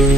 Good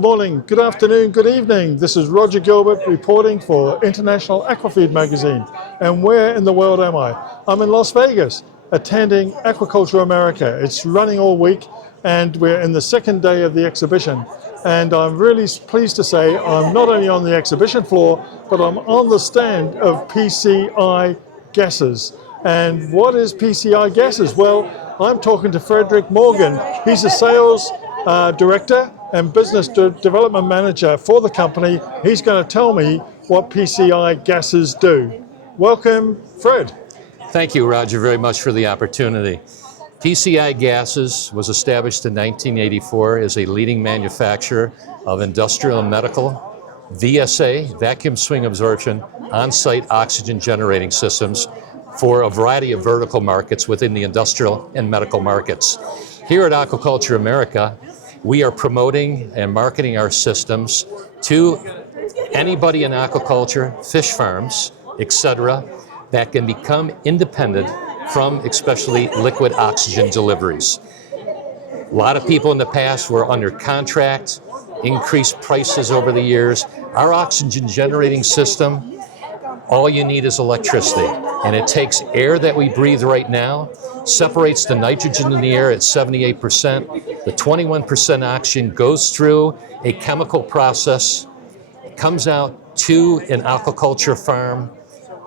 morning, good afternoon, good evening. This is Roger Gilbert reporting for International Aquafeed magazine. And where in the world am I? I'm in Las Vegas attending Aquaculture America. It's running all week and we're in the second day of the exhibition. And I'm really pleased to say I'm not only on the exhibition floor, but I'm on the stand of PCI Gases. And what is PCI Gases? Well, I'm talking to Fredrick Morgan. He's a sales director and business development manager for the company. He's going to tell me what PCI Gases do. Welcome, Fred. Thank you, Roger, very much for the opportunity. PCI Gases was established in 1984 as a leading manufacturer of industrial and medical VSA, vacuum swing absorption, on-site oxygen generating systems for a variety of vertical markets within the industrial and medical markets. Here at Aquaculture America, we are promoting and marketing our systems to anybody in aquaculture, fish farms, etc., that can become independent from especially liquid oxygen deliveries. A lot of people in the past were under contract, increased prices over the years. Our oxygen generating system, all you need is electricity, and it takes air that we breathe right now, separates the nitrogen in the air at 78%, the 21% oxygen goes through a chemical process, comes out to an aquaculture farm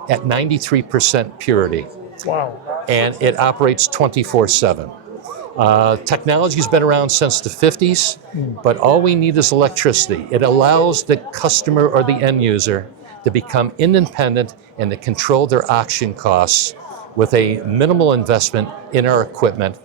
at 93% purity. Wow. And it operates 24/7. Technology's been around since the 50s, but all we need is electricity. It allows the customer or the end user to become independent and to control their oxygen costs with a minimal investment in our equipment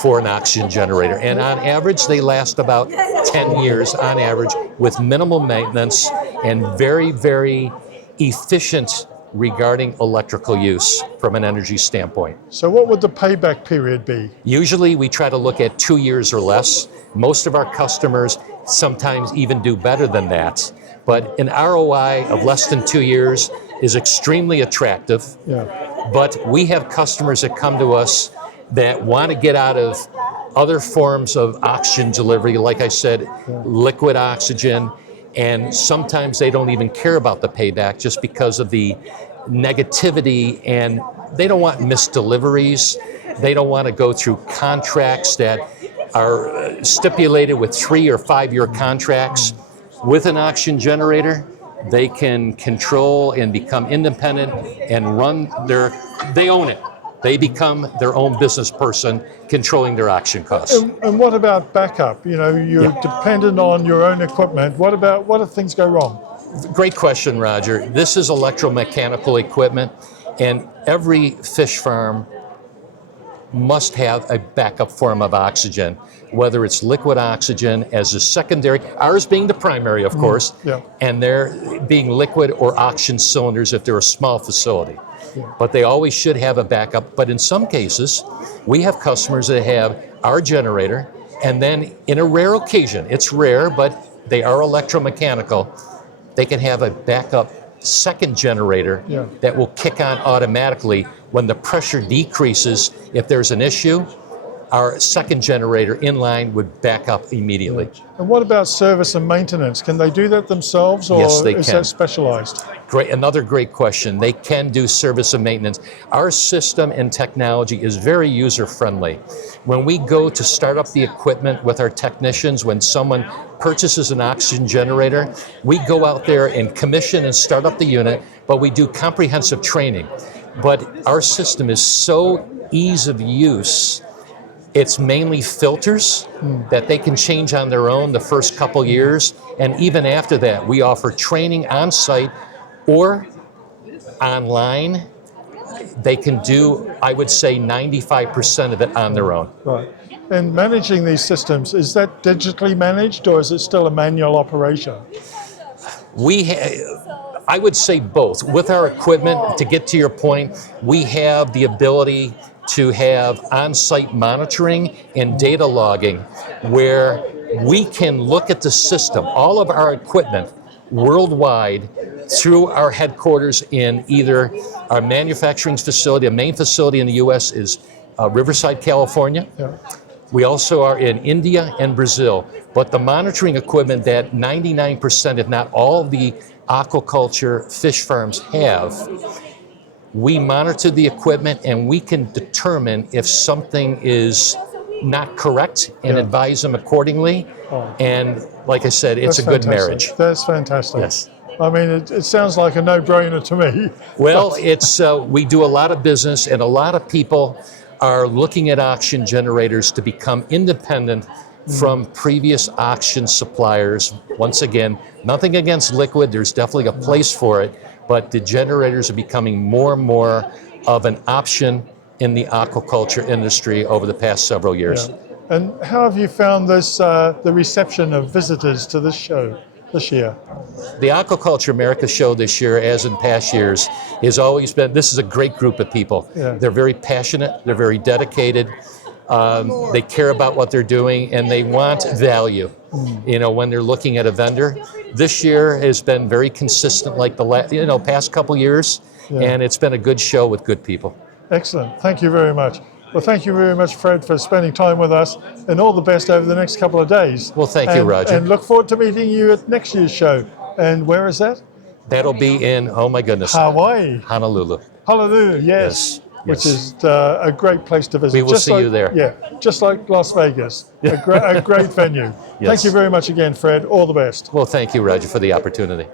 for an oxygen generator. And on average, they last about 10 years on average with minimal maintenance and very, very efficient regarding electrical use from an energy standpoint. So what would the payback period be? Usually we try to look at 2 years or less. Most of our customers sometimes even do better than that. But an ROI of less than 2 years is extremely attractive. Yeah. But we have customers that come to us that want to get out of other forms of oxygen delivery, like I said, liquid oxygen, and sometimes they don't even care about the payback just because of the negativity, and they don't want missed deliveries. They don't want to go through contracts that are stipulated with 3 or 5 year contracts. With an oxygen generator, they can control and become independent and they own it. They become their own business person controlling their oxygen costs. And what about backup? You know, you're dependent on your own equipment. What if things go wrong? Great question, Roger. This is electromechanical equipment, and every fish farm must have a backup form of oxygen, whether it's liquid oxygen as a secondary, ours being the primary, of course, and they're being liquid or oxygen cylinders if they're a small facility. But they always should have a backup. But in some cases, we have customers that have our generator, and then in a rare occasion, it's rare, but they are electromechanical, they can have a backup second generator that will kick on automatically when the pressure decreases. If there's an issue, our second generator in line would back up immediately. And what about service and maintenance? Can they do that themselves, or yes, they is can. that specialized? Great, another great question. They can do service and maintenance. Our system and technology is very user-friendly. When we go to start up the equipment with our technicians, when someone purchases an oxygen generator, we go out there and commission and start up the unit, but we do comprehensive training. But our system is so ease of use. It's mainly filters that they can change on their own the first couple years, and even after that, we offer training on site or online. They can do, I would say, 95% of it on their own. Right. And managing these systems, is that digitally managed, or is it still a manual operation? I would say both. With our equipment, to get to your point, we have the ability to have on-site monitoring and data logging where we can look at the system. All of our equipment worldwide through our headquarters in either our manufacturing facility, a main facility in the U.S. is Riverside, California. Yeah. We also are in India and Brazil. But the monitoring equipment that 99%, if not all, the aquaculture fish farms have, we monitor the equipment and we can determine if something is not correct and advise them accordingly. And like I said, it's a good marriage. That's fantastic. Yes. I mean, it sounds like a no-brainer to me. Well, it's we do a lot of business, and a lot of people are looking at oxygen generators to become independent from previous oxygen suppliers. Once again, nothing against liquid. There's definitely a place for it, but the generators are becoming more and more of an option in the aquaculture industry over the past several years. Yeah. And how have you found this, the reception of visitors to this show this year? The Aquaculture America show this year, as in past years, has always been, this is a great group of people. Yeah. They're very passionate, they're very dedicated, they care about what they're doing, and they want value, you know, when they're looking at a vendor. This year has been very consistent like the past couple years, and it's been a good show with good people. Excellent. Thank you very much. Well, thank you very much, Fred, for spending time with us, and all the best over the next couple of days. Well, thank you, Roger. And look forward to meeting you at next year's show. And where is that? That'll be in, oh my goodness, Hawaii. Honolulu. Honolulu, yes. Which is a great place to visit. We will see you there. Yeah, just like Las Vegas, a great venue. Yes. Thank you very much again, Fred. All the best. Well, thank you, Roger, for the opportunity.